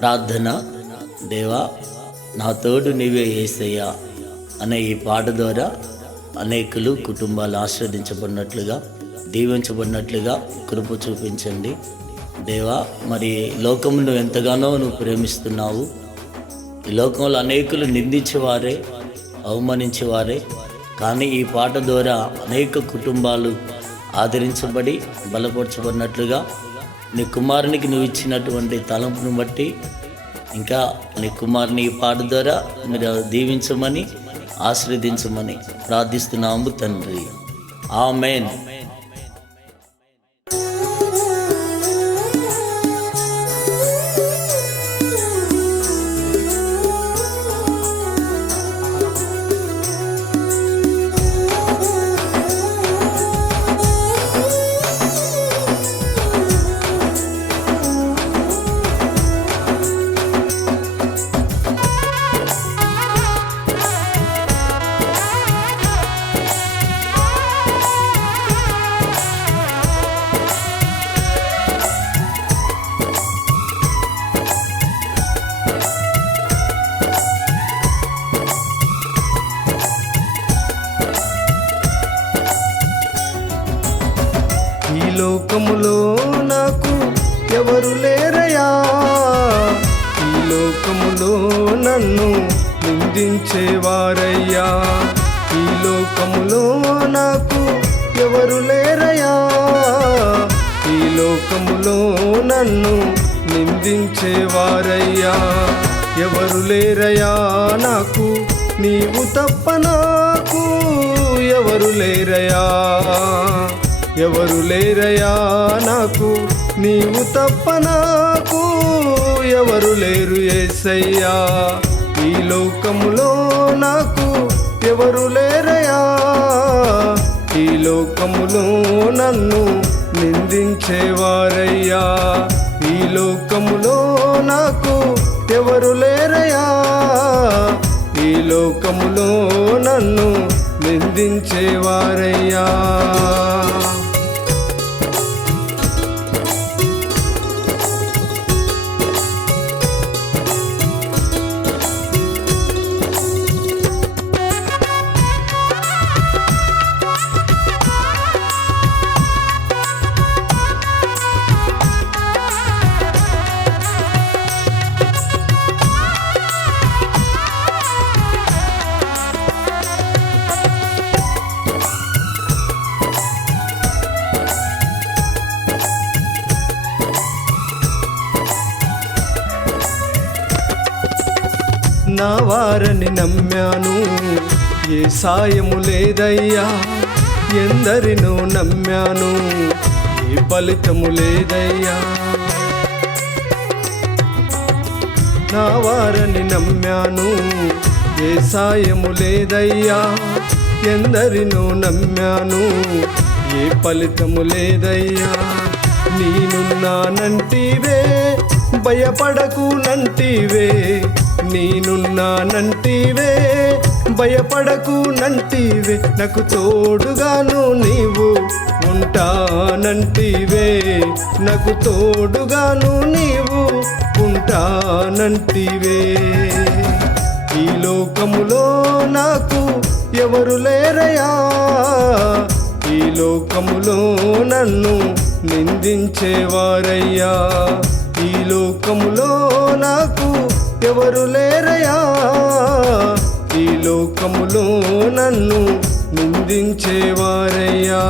ప్రార్థన. దేవా, నా తోడు నీవే యేసయ్యా అనే ఈ పాట ద్వారా అనేకులు కుటుంబాలు ఆశీర్వదించబడినట్లుగా, దీవించబడినట్లుగా కృప చూపించండి. దేవా, మరి లోకమును ఎంతగానో నువ్వు ప్రేమిస్తున్నావు. ఈ లోకంలో అనేకులు నిందించేవారే, అవమానించేవారే, కానీ ఈ పాట ద్వారా అనేక కుటుంబాలు ఆదరించబడి బలపరచబడినట్లుగా నీ కుమారునికి నువ్వు ఇచ్చినటువంటి తలంపును బట్టి ఇంకా నీ కుమారుని ఈ పాట ద్వారా మీరు దీవించమని, ఆశీర్వదించమని ప్రార్థిస్తున్నాము తండ్రి. ఆమేన్. ఈ లోకములో నాకు ఎవరు లేరయ్యా, ఈ లోకములో నన్ను నిందించేవారయ్యా. ఈ లోకములో నాకు ఎవరు లేరయ్యా, ఈ లోకములో నన్ను నిందించేవారయ్యా. ఎవరు లేరయ్యా నాకు, నీవు తప్ప నాకు ఎవరు లేరయ్యా. ఎవరు లేరయ్యా నాకు, నీవు తప్ప నాకు ఎవరు లేరు యేసయ్యా. ఈ లోకములో నాకు ఎవరు లేరయ్యా, ఈ లోకములో నన్ను నిందించేవారయ్యా. ఈ లోకములో నాకు ఎవరు లేరయ్యా, ఈ లోకములో నన్ను నిందించేవారయ్యా. నా వారని నమ్మాను, ఏ సాయము లేదయ్యా. ఎందరినో నమ్మాను, ఏ ఫలితము లేదయ్యా. నా వారని నమ్మాను, ఏ సాయము లేదయ్యా. ఎందరినో నమ్మాను, ఏ ఫలితము లేదయ్యా. నేనున్నానంటివే, భయపడకు నంటివే. నేనున్నానంటివే, భయపడకు నంటివే. నాకు తోడుగాను నీవు ఉంటానంటివే, నాకు తోడుగాను నీవు ఉంటానంటివే. ఈ లోకములో నాకు ఎవరు లేరయ్యా, ఈ లోకములో నన్ను నిందించేవారయ్యా. ఈ లోకములో నాకు ఎవరు లేరయ్యా, ఈ లోకములో నన్ను నిందించేవారయ్యా.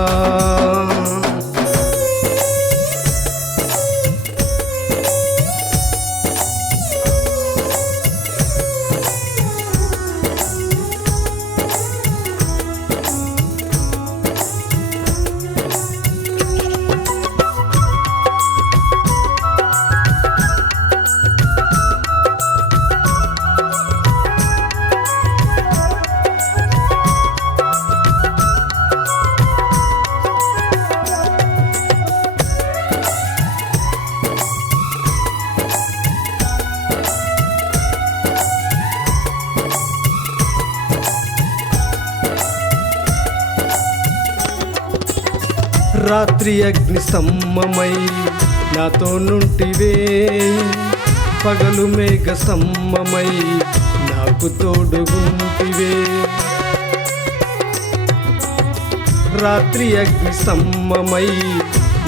రాత్రి అగ్ని స్తంభమై నాతో నుంటివే, పగలు మేఘ స్తంభమై నాకు తోడుగుంటివే, రాత్రి అగ్ని స్తంభమై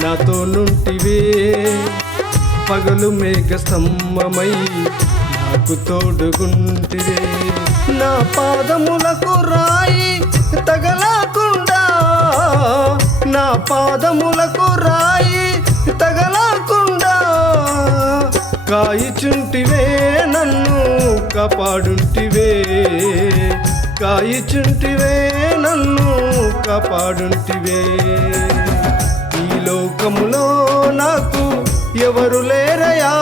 నాతో నుంటివే, పగలు మేఘ స్తంభమై నాకు తోడుగుంటివే. నా పాదములకు రాయి తగలకుండా, నా పాదములకు రాయి తగలకుండా కాయిచుంటివే, నన్ను కాపాడుంటివే, కాయిచుంటివే, నన్ను కాపాడుంటివే. ఈ లోకములో నాకు ఎవరు లేరయా,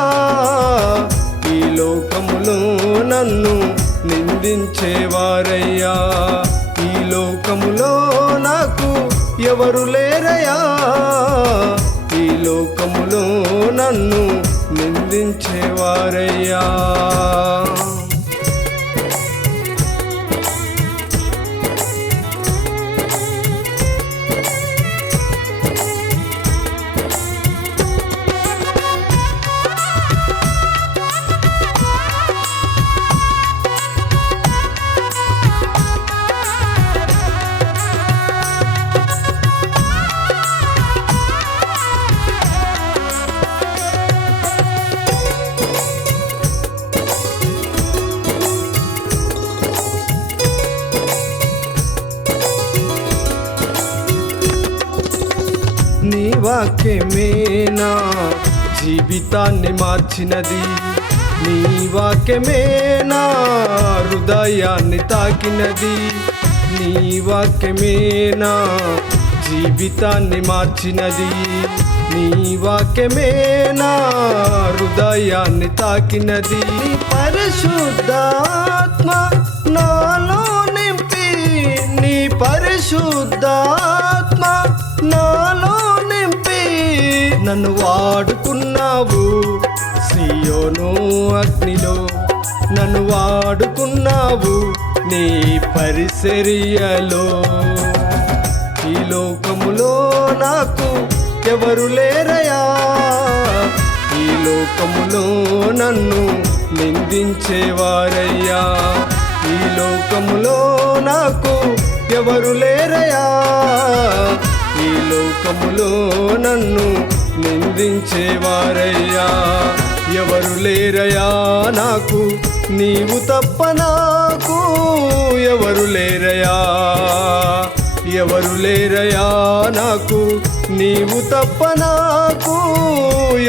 ఈ లోకములో నన్ను నిందించేవారయ్యా, ఈ లోకములో నాకు ఎవరు లేరయా, ఈ లోకములో నన్ను నిందించేవారయ్యా. నీ వాక్యమే నా జీవితాన్ని మార్చినది, నీ వాక్యమే నా హృదయాన్ని తాకినది, నీ వాక్యమే నా జీవితాన్ని మార్చినది, నీ వాక్యమే నా హృదయాన్ని తాకినది. నీ పరిశుద్ధాత్మ నాలో నింపి, నీ పరిశుద్ధాత్మ నాలో నింపి నన్ను వాడుకున్నావు, సియోను అగ్నిలో నన్ను వాడుకున్నావు, నీ పరిచర్యలో. ఈ లోకములో నాకు ఎవరు లేరయా, ఈ లోకములో నన్ను నిందించేవారయ్యా, ఈ లోకములో నాకు ఎవరు లేరయా, ఈ లోకములో నన్ను నిందించేవారయ్యా. ఎవరు లేరయా నాకు, నీవు తప్ప నాకు ఎవరు లేరయా, ఎవరు లేరయా నాకు, నీవు తప్ప నాకు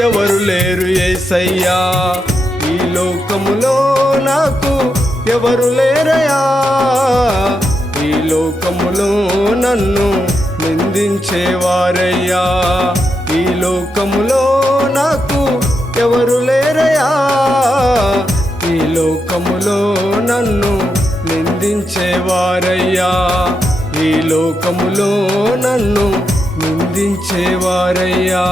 ఎవరు లేరు యేసయ్యా. ఈ లోకములో నాకు ఎవరు లేరయా, ఈ లోకములో నన్ను నిందించేవారయ్యా, ఈ లోకములో నాకు ఎవరు లేరయా, ఈ లోకములో నన్ను నిందించేవారయ్యా, ఈ లోకములో నన్ను నిందించేవారయ్యా.